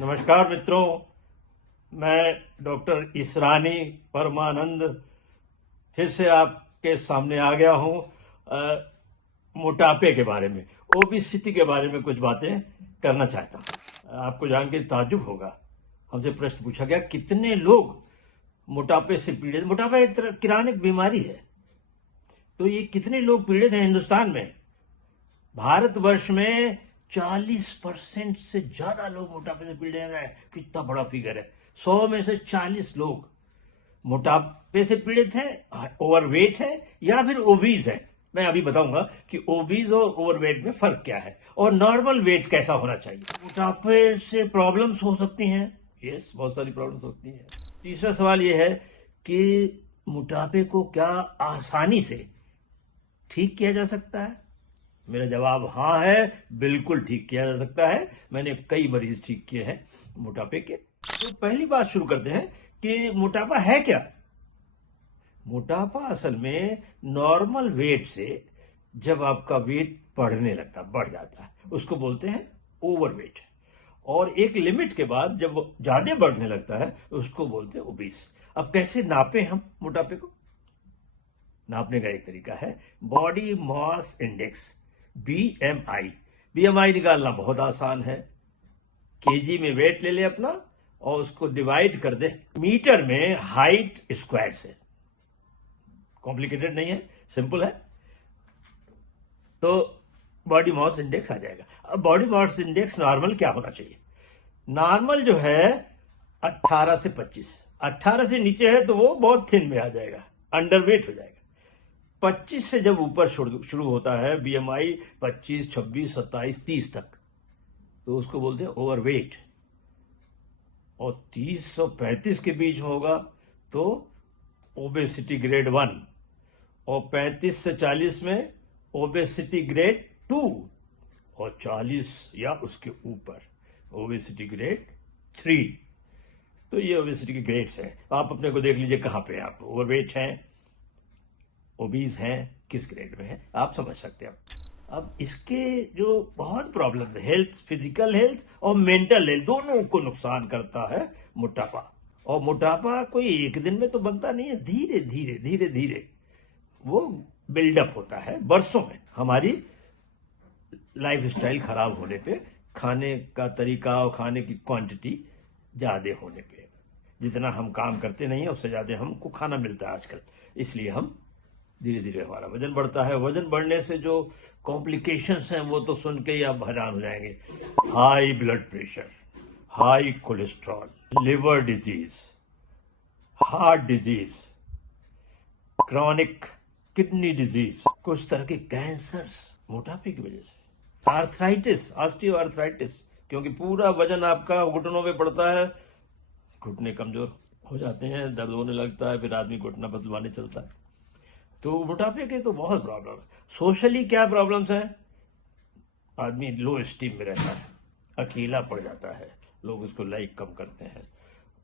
नमस्कार मित्रों, मैं डॉक्टर इसरानी परमानंद फिर से आपके सामने आ गया हूं मोटापे के बारे में, ओबेसिटी के बारे में कुछ बातें करना चाहता हूं। आपको जान के ताज्जुब होगा, हमसे प्रश्न पूछा गया कितने लोग मोटापे से पीड़ित। मोटापा एक तरह किरानिक बीमारी है, तो ये कितने लोग पीड़ित हैं हिंदुस्तान में। भारतवर्ष में 40% से ज्यादा लोग मोटापे से पीड़ित हैं। कितना बड़ा फिगर है। 100 में से 40 लोग मोटापे से पीड़ित हैं, ओवरवेट है या फिर ओबीज है। मैं अभी बताऊंगा कि ओबीज और ओवरवेट में फर्क क्या है और नॉर्मल वेट कैसा होना चाहिए। मोटापे से प्रॉब्लम्स हो सकती हैं। यस, बहुत सारी प्रॉब्लम्स हो सकती हैं। तीसरा सवाल यह है कि मोटापे को क्या आसानी से ठीक किया जा सकता है। मेरा जवाब हाँ है, बिल्कुल ठीक किया जा सकता है। मैंने कई मरीज ठीक किए हैं मोटापे के। तो पहली बात शुरू करते हैं कि मोटापा है क्या। मोटापा असल में नॉर्मल वेट से जब आपका वेट बढ़ जाता है, उसको बोलते हैं ओवरवेट। और एक लिमिट के बाद जब ज्यादा बढ़ने लगता है, उसको बोलते हैं ओबीस। अब कैसे नापे हम मोटापे को? नापने का एक तरीका है body mass index, BMI. BMI निकालना बहुत आसान है। केजी में वेट ले ले अपना और उसको डिवाइड कर दे मीटर में हाइट स्क्वायर से। कॉम्प्लिकेटेड नहीं है, सिंपल है। तो बॉडी मास इंडेक्स आ जाएगा। अब बॉडी मास इंडेक्स नॉर्मल क्या होना चाहिए? नॉर्मल जो है 18 से 25। 18 से नीचे है तो वो बहुत थिन में आ जाएगा, अंडरवेट हो जाएगा। 25 से जब ऊपर शुरू होता है बीएमआई, 25, 26, 27, 30 तक, तो उसको बोलते हैं ओवरवेट। और 30 और 35 के बीच में होगा तो ओबेसिटी ग्रेड 1, और 35 से 40 में ओबेसिटी ग्रेड 2, और 40 या उसके ऊपर ओबेसिटी ग्रेड 3। तो ये ओबेसिटी के ग्रेड्स हैं। आप अपने को देख लीजिए कहां पे आप ओवरवेट हैं, ओबीज हैं, किस ग्रेड में है, आप समझ सकते हैं। अब इसके जो बहुत प्रॉब्लम है, हेल्थ, फिजिकल हेल्थ और मेंटल हेल्थ, दोनों को नुकसान करता है मोटापा। और मोटापा कोई एक दिन में तो बनता नहीं है, धीरे धीरे धीरे धीरे वो बिल्डअप होता है बरसों में। हमारी लाइफस्टाइल खराब होने पे, खाने का तरीका और खाने की क्वांटिटी ज्यादा होने पे, जितना हम काम करते नहीं है उससे ज्यादा हमको खाना मिलता है आजकल, इसलिए हम धीरे धीरे हमारा वजन बढ़ता है। वजन बढ़ने से जो कॉम्प्लिकेशंस हैं वो तो सुन के ही आप हैरान हो जाएंगे। High blood pressure, high cholesterol, liver disease, heart disease, chronic kidney disease, कुछ तरह के कैंसर्स मोटापे की वजह से, आर्थराइटिस, ऑस्टियो आर्थराइटिस, क्योंकि पूरा वजन आपका घुटनों में पड़ता है, घुटने कमजोर हो जाते हैं, दर्द होने लगता है, फिर आदमी घुटना बदलवाने चलता है। तो मोटापे के तो बहुत प्रॉब्लम है। सोशली क्या प्रॉब्लम्स हैं? आदमी लो स्टीम में रहता है, अकेला पड़ जाता है, लोग उसको लाइक कम करते हैं,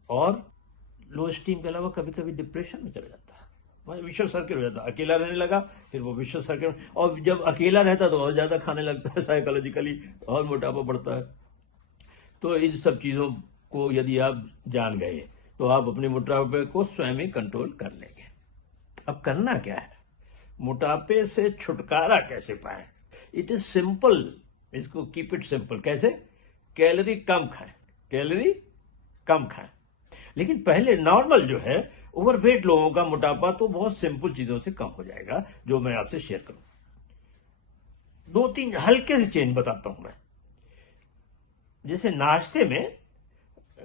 और लो स्टीम के अलावा कभी कभी डिप्रेशन में चला जाता है, विशेष सर्किल हो जाता है। अकेला रहने लगा, फिर वो विशेष सर्किल, और जब अकेला रहता तो और ज्यादा खाने लगता है, साइकोलॉजिकली और मोटापा बढ़ता है। तो इन सब चीजों को यदि आप जान गए तो आप अपने मोटापे को स्वयं ही कंट्रोल कर लेंगे। अब करना क्या है? मोटापे से छुटकारा कैसे पाए? It is simple. इसको कीप इट सिंपल। कैसे? कैलोरी कम खाएं, कैलोरी कम खाएं। लेकिन पहले नॉर्मल जो है ओवरवेट लोगों का मोटापा तो बहुत सिंपल चीजों से कम हो जाएगा, जो मैं आपसे शेयर करूं। 2-3 हल्के से चेंज बताता हूं मैं। जैसे नाश्ते में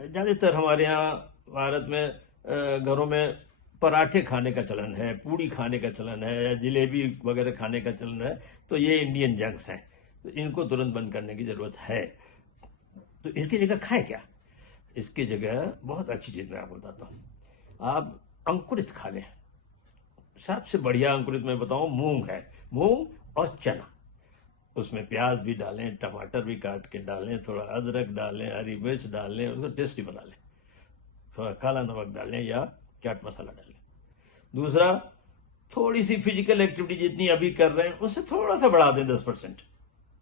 ज्यादातर हमारे यहाँ भारत में घरों में पराठे खाने का चलन है, पूड़ी खाने का चलन है, या जिलेबी वगैरह खाने का चलन है। तो ये इंडियन जंक्स हैं, तो इनको तुरंत बंद करने की जरूरत है। तो इसकी जगह खाएं क्या? इसकी जगह बहुत अच्छी चीज मैं आपको बताता हूँ। आप अंकुरित खा लें। सबसे बढ़िया अंकुरित मैं बताऊं मूंग है, मूंग और चना। उसमें प्याज भी डालें, टमाटर भी काट के डालें, थोड़ा अदरक डालें, हरी मिर्च डालें, उसको टेस्टी बना लें, थोड़ा काला नमक डालें या चाट मसाला डालें। दूसरा, थोड़ी सी फिजिकल एक्टिविटी जितनी अभी कर रहे हैं उससे थोड़ा सा बढ़ा दें, 10%।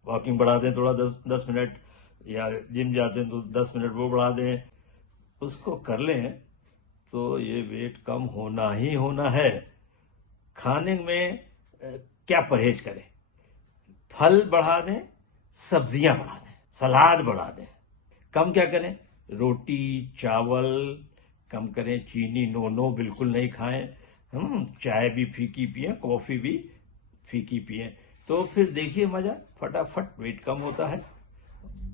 वॉकिंग बढ़ा दें थोड़ा, 10 मिनट, या जिम जाते हैं तो 10 मिनट वो बढ़ा दें, उसको कर लें तो ये वेट कम होना ही होना है। खाने में क्या परहेज करें? फल बढ़ा दें, सब्जियां बढ़ा दें, सलाद बढ़ा दें। कम क्या करें? रोटी चावल कम करें, चीनी नो बिल्कुल नहीं खाएं, चाय भी फीकी पिए, कॉफी भी फीकी पिए, तो फिर देखिए मजा, फटाफट वेट कम होता है।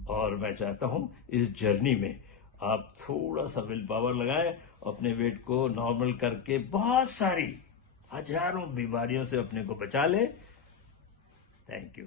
और मैं चाहता हूं इस जर्नी में आप थोड़ा सा विल पावर लगाएं, अपने वेट को नॉर्मल करके बहुत सारी हजारों बीमारियों से अपने को बचा ले। Thank you.